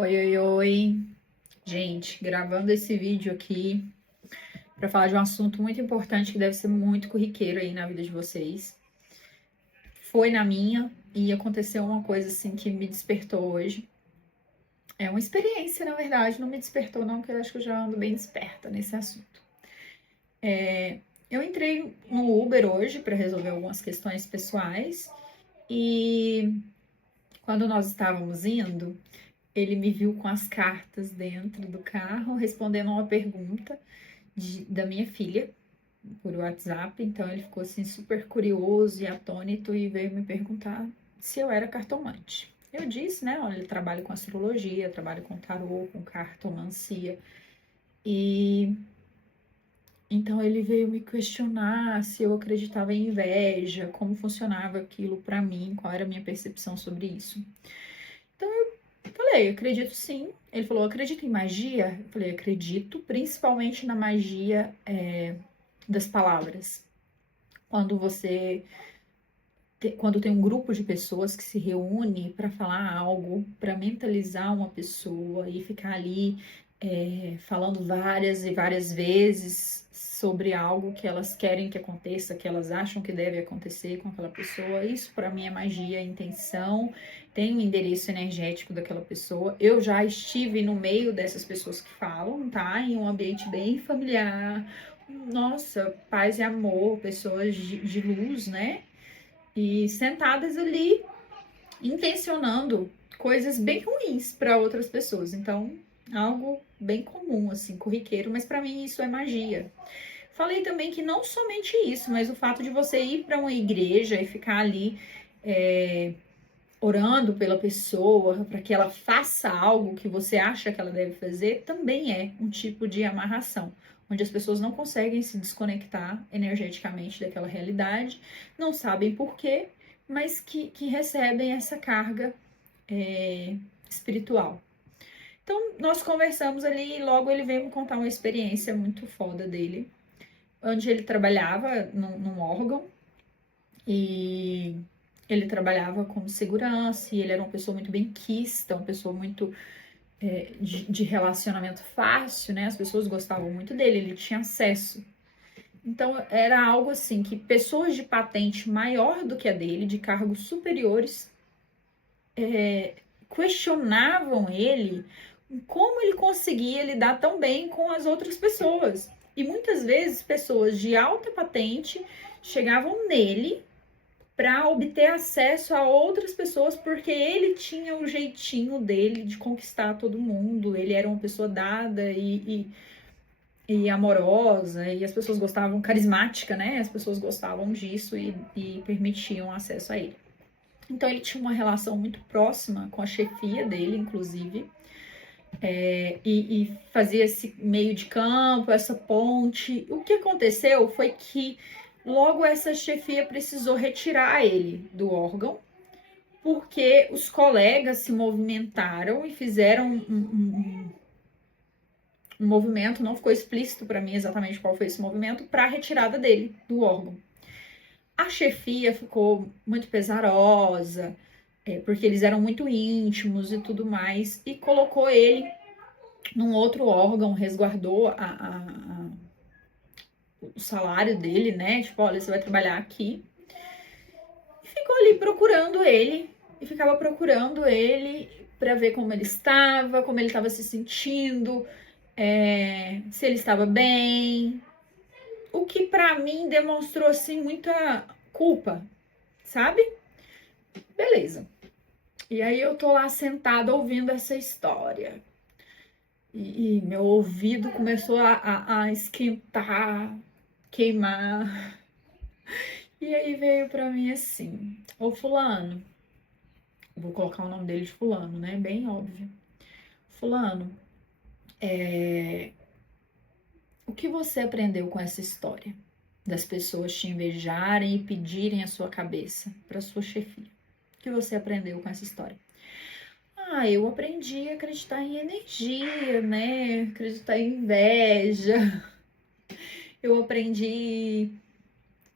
Oi, oi, oi. Gente, gravando esse vídeo aqui para falar de um assunto muito importante que deve ser muito corriqueiro aí na vida de vocês. Foi na minha e aconteceu uma coisa assim que me despertou hoje. É uma experiência, na verdade, não me despertou não, porque eu acho que eu já ando bem desperta nesse assunto. Eu entrei no Uber hoje para resolver algumas questões pessoais e quando nós estávamos indo, ele me viu com as cartas dentro do carro respondendo uma pergunta da minha filha por WhatsApp, então ele ficou assim super curioso e atônito e veio me perguntar se eu era cartomante. Eu disse, né, olha, eu trabalho com astrologia, trabalho com tarô, com cartomancia. E então ele veio me questionar se eu acreditava em inveja, como funcionava aquilo para mim, qual era a minha percepção sobre isso. Então eu falei, acredito sim. Ele falou, acredita em magia? Eu falei, acredito, principalmente na magia das palavras. Quando você quando tem um grupo de pessoas que se reúne para falar algo, para mentalizar uma pessoa e ficar ali falando várias e várias vezes sobre algo que elas querem que aconteça, que elas acham que deve acontecer com aquela pessoa, isso para mim é magia, intenção, tem o endereço energético daquela pessoa. Eu já estive no meio dessas pessoas que falam, tá? Em um ambiente bem familiar. Nossa, paz e amor, pessoas de luz, né? E sentadas ali intencionando coisas bem ruins para outras pessoas. Então, algo bem comum, assim, corriqueiro, mas para mim isso é magia. Falei também que não somente isso, mas o fato de você ir para uma igreja e ficar ali orando pela pessoa para que ela faça algo que você acha que ela deve fazer, também é um tipo de amarração, onde as pessoas não conseguem se desconectar energeticamente daquela realidade, não sabem por quê, mas que recebem essa carga espiritual. Então, nós conversamos ali e logo ele veio me contar uma experiência muito foda dele, onde ele trabalhava num órgão e ele trabalhava como segurança e ele era uma pessoa muito benquista, uma pessoa muito de relacionamento fácil, né? As pessoas gostavam muito dele, ele tinha acesso. Então era algo assim que pessoas de patente maior do que a dele, de cargos superiores, questionavam ele como ele conseguia lidar tão bem com as outras pessoas. E muitas vezes pessoas de alta patente chegavam nele para obter acesso a outras pessoas, porque ele tinha o jeitinho dele de conquistar todo mundo, ele era uma pessoa dada e amorosa, e as pessoas gostavam, carismática, né? As pessoas gostavam disso e permitiam acesso a ele. Então ele tinha uma relação muito próxima com a chefia dele, inclusive, e fazia esse meio de campo, essa ponte. O que aconteceu foi que logo essa chefia precisou retirar ele do órgão, porque os colegas se movimentaram e fizeram um movimento, não ficou explícito para mim exatamente qual foi esse movimento, para a retirada dele do órgão. A chefia ficou muito pesarosa, porque eles eram muito íntimos e tudo mais, e colocou ele num outro órgão, resguardou o salário dele, né? Tipo, olha, você vai trabalhar aqui. E ficou ali procurando ele, e ficava procurando ele para ver como ele estava se sentindo, se ele estava bem. O que para mim demonstrou assim muita culpa, sabe? Beleza. E aí eu tô lá sentada ouvindo essa história. E meu ouvido começou a esquentar, queimar. E aí veio pra mim assim, ô fulano, vou colocar o nome dele de fulano, né? Bem óbvio. Fulano, o que você aprendeu com essa história? Das pessoas te invejarem e pedirem a sua cabeça para sua chefia. O que você aprendeu com essa história? Ah, eu aprendi a acreditar em energia, né? Acreditar em inveja. Eu aprendi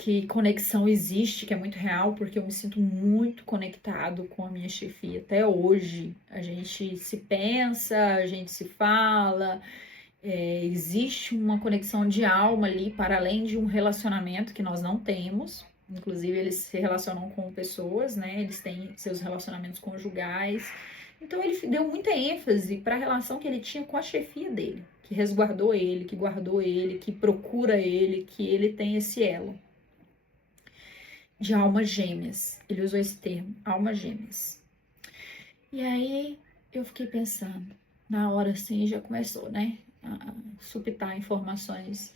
que conexão existe, que é muito real, porque eu me sinto muito conectado com a minha chefia até hoje. A gente se pensa, a gente se fala, existe uma conexão de alma ali, para além de um relacionamento que nós não temos. Inclusive, eles se relacionam com pessoas, né? Eles têm seus relacionamentos conjugais. Então, ele deu muita ênfase para a relação que ele tinha com a chefia dele, que resguardou ele, que guardou ele, que procura ele, que ele tem esse elo de almas gêmeas. Ele usou esse termo, almas gêmeas. E aí, eu fiquei pensando, na hora assim, já começou, né? A supitar informações.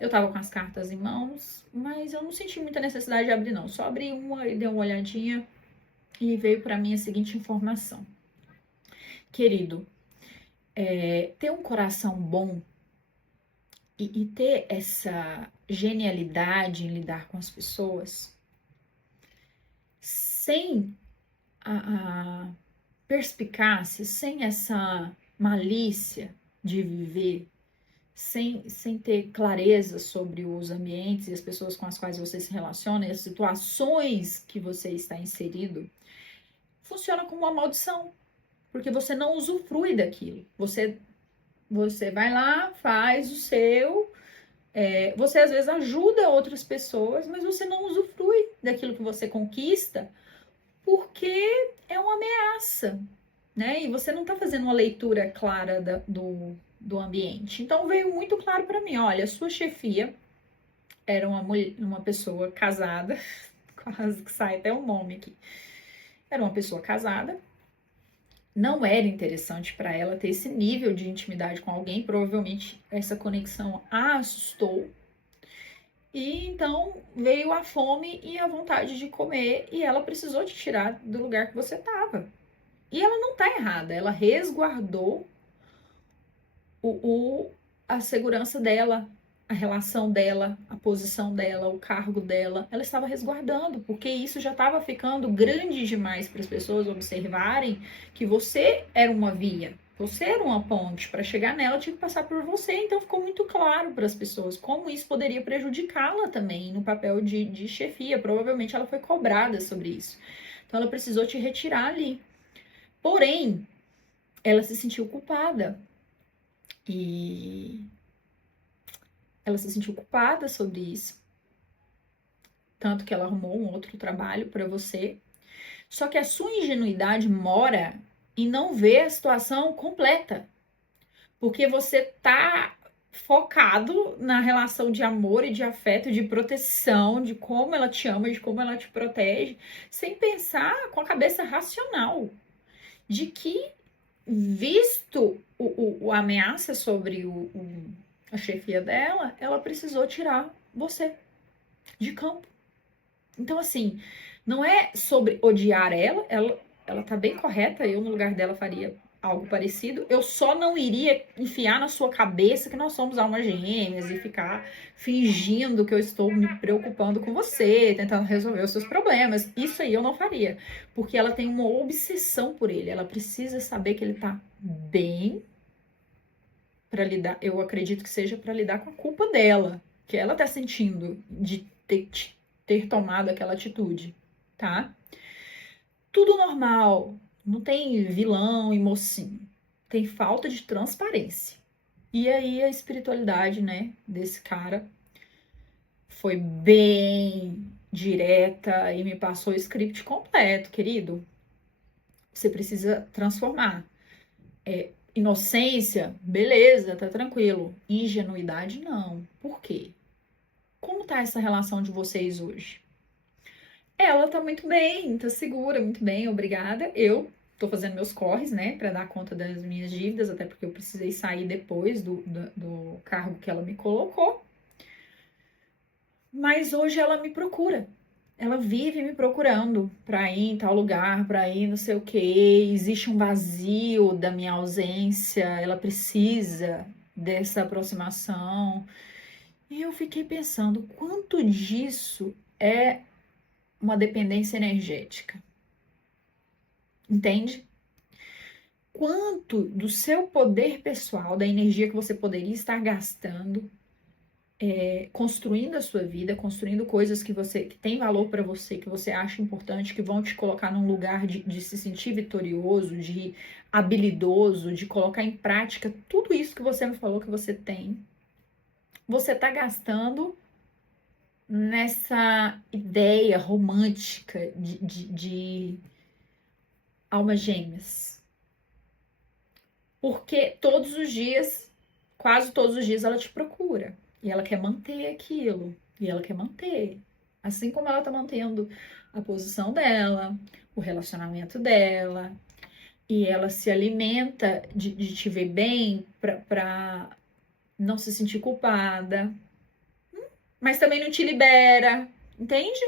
Eu tava com as cartas em mãos, mas eu não senti muita necessidade de abrir, não. Só abri uma e dei uma olhadinha e veio para mim a seguinte informação. Querido, ter um coração bom e ter essa genialidade em lidar com as pessoas, sem a perspicácia, sem essa malícia de viver, sem ter clareza sobre os ambientes e as pessoas com as quais você se relaciona e as situações que você está inserido, funciona como uma maldição, porque você não usufrui daquilo. Você vai lá, faz o seu, você às vezes ajuda outras pessoas, mas você não usufrui daquilo que você conquista, porque é uma ameaça, né? E você não está fazendo uma leitura clara do ambiente. Então veio muito claro para mim, olha, sua chefia era uma pessoa casada, quase que sai até o nome aqui. Era uma pessoa casada, não era interessante para ela ter esse nível de intimidade com alguém, provavelmente essa conexão a assustou. E então veio a fome e a vontade de comer e ela precisou te tirar do lugar que você estava. E ela não está errada, ela resguardou a segurança dela, a relação dela, a posição dela, o cargo dela. Ela estava resguardando, porque isso já estava ficando grande demais para as pessoas observarem que você era uma via, você era uma ponte. Para chegar nela, tinha que passar por você. Então ficou muito claro para as pessoas como isso poderia prejudicá-la também no papel de chefia. Provavelmente ela foi cobrada sobre isso. Então ela precisou te retirar ali. Porém, ela se sentiu culpada. E ela se sentiu culpada sobre isso. Tanto que ela arrumou um outro trabalho para você. Só que a sua ingenuidade mora em não ver a situação completa. Porque você tá focado na relação de amor e de afeto, de proteção, de como ela te ama, de como ela te protege, sem pensar com a cabeça racional de que, visto a ameaça sobre a chefia dela, ela precisou tirar você de campo. Então, assim, não é sobre odiar ela tá bem correta, eu no lugar dela faria algo parecido, eu só não iria enfiar na sua cabeça que nós somos almas gêmeas e ficar fingindo que eu estou me preocupando com você, tentando resolver os seus problemas. Isso aí eu não faria, porque ela tem uma obsessão por ele, ela precisa saber que ele tá bem para lidar, eu acredito que seja para lidar com a culpa dela, que ela tá sentindo de ter tomado aquela atitude, tá? Tudo normal, não tem vilão e mocinho, tem falta de transparência. E aí a espiritualidade, né, desse cara foi bem direta e me passou o script completo, querido. Você precisa transformar. Inocência, beleza, tá tranquilo. Ingenuidade, não. Por quê? Como tá essa relação de vocês hoje? Ela tá muito bem, tá segura, muito bem, obrigada. Eu tô fazendo meus corres, né, pra dar conta das minhas dívidas, até porque eu precisei sair depois do cargo que ela me colocou. Mas hoje ela me procura. Ela vive me procurando pra ir em tal lugar, pra ir não sei o quê. Existe um vazio da minha ausência, ela precisa dessa aproximação. E eu fiquei pensando, quanto disso é uma dependência energética? Entende? Quanto do seu poder pessoal, da energia que você poderia estar gastando, construindo a sua vida, construindo coisas que tem valor para você, que você acha importante, que vão te colocar num lugar de se sentir vitorioso, de habilidoso, de colocar em prática tudo isso que você me falou que você tem. Você tá gastando nessa ideia romântica de almas gêmeas. Porque todos os dias, quase todos os dias, ela te procura. E ela quer manter aquilo. E ela quer manter. Assim como ela tá mantendo a posição dela, o relacionamento dela. E ela se alimenta de te ver bem pra não se sentir culpada. Mas também não te libera. Entende?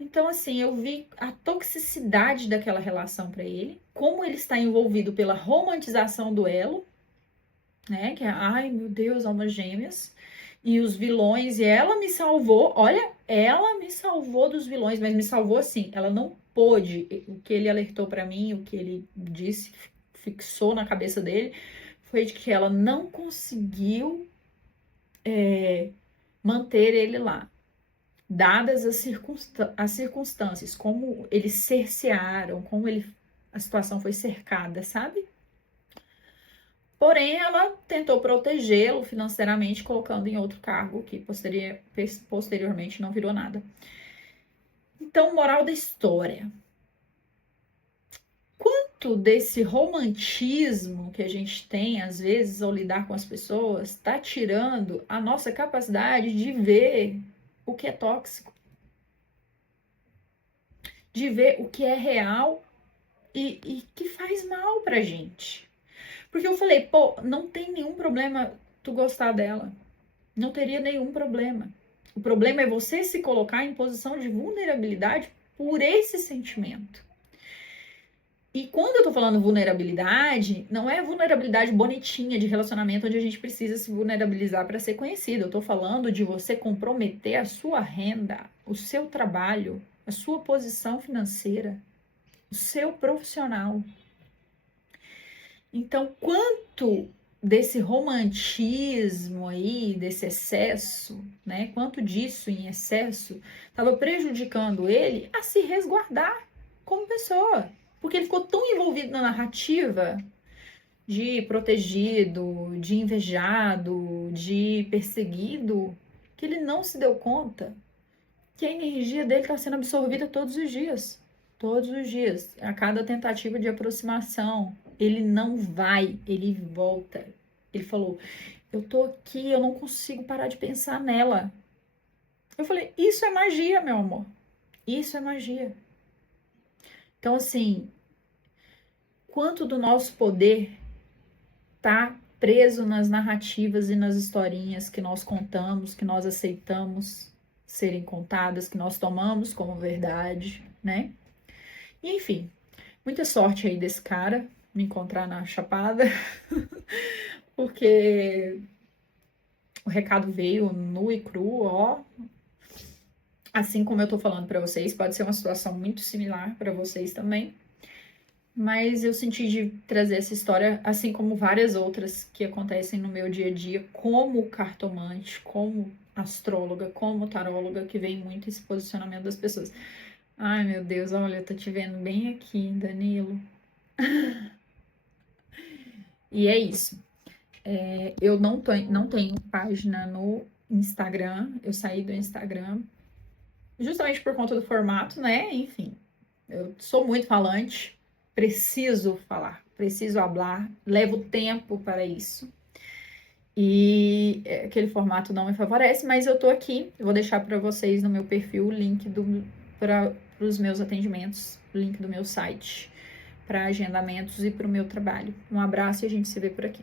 Então, assim, eu vi a toxicidade daquela relação para ele, como ele está envolvido pela romantização do elo, né? Que é, ai meu Deus, almas gêmeas, e os vilões, e ela me salvou, olha, ela me salvou dos vilões, mas me salvou assim, ela não pôde, o que ele alertou para mim, o que ele disse, fixou na cabeça dele, foi de que ela não conseguiu manter ele lá. Dadas as circunstâncias, como eles cercearam, como a situação foi cercada, sabe? Porém, ela tentou protegê-lo financeiramente, colocando em outro cargo, que posteriormente não virou nada. Então, moral da história. Quanto desse romantismo que a gente tem, às vezes, ao lidar com as pessoas, está tirando a nossa capacidade de ver o que é tóxico, de ver o que é real e que faz mal pra gente. Porque eu falei, pô, não tem nenhum problema tu gostar dela. Não teria nenhum problema. O problema é você se colocar em posição de vulnerabilidade por esse sentimento. E quando eu tô falando vulnerabilidade, não é vulnerabilidade bonitinha de relacionamento onde a gente precisa se vulnerabilizar para ser conhecido. Eu tô falando de você comprometer a sua renda, o seu trabalho, a sua posição financeira, o seu profissional. Então, quanto desse romantismo aí, desse excesso, né? Quanto disso em excesso estava prejudicando ele a se resguardar como pessoa. Porque ele ficou tão envolvido na narrativa de protegido, de invejado, de perseguido, que ele não se deu conta que a energia dele está sendo absorvida todos os dias. Todos os dias. A cada tentativa de aproximação, ele não vai, ele volta. Ele falou, eu tô aqui, eu não consigo parar de pensar nela. Eu falei, isso é magia, meu amor. Isso é magia. Então, assim, quanto do nosso poder tá preso nas narrativas e nas historinhas que nós contamos, que nós aceitamos serem contadas, que nós tomamos como verdade, né? E, enfim, muita sorte aí desse cara me encontrar na Chapada, porque o recado veio nu e cru, ó. Assim como eu tô falando para vocês, pode ser uma situação muito similar para vocês também. Mas eu senti de trazer essa história, assim como várias outras que acontecem no meu dia a dia, como cartomante, como astróloga, como taróloga, que vem muito esse posicionamento das pessoas. Ai, meu Deus, olha, eu tô te vendo bem aqui, Danilo. E é isso. Eu não tenho página no Instagram, eu saí do Instagram justamente por conta do formato, né? Enfim, eu sou muito falante, preciso falar, preciso hablar, levo tempo para isso. E aquele formato não me favorece, mas eu tô aqui, eu vou deixar para vocês no meu perfil o link para os meus atendimentos, o link do meu site para agendamentos e para o meu trabalho. Um abraço e a gente se vê por aqui.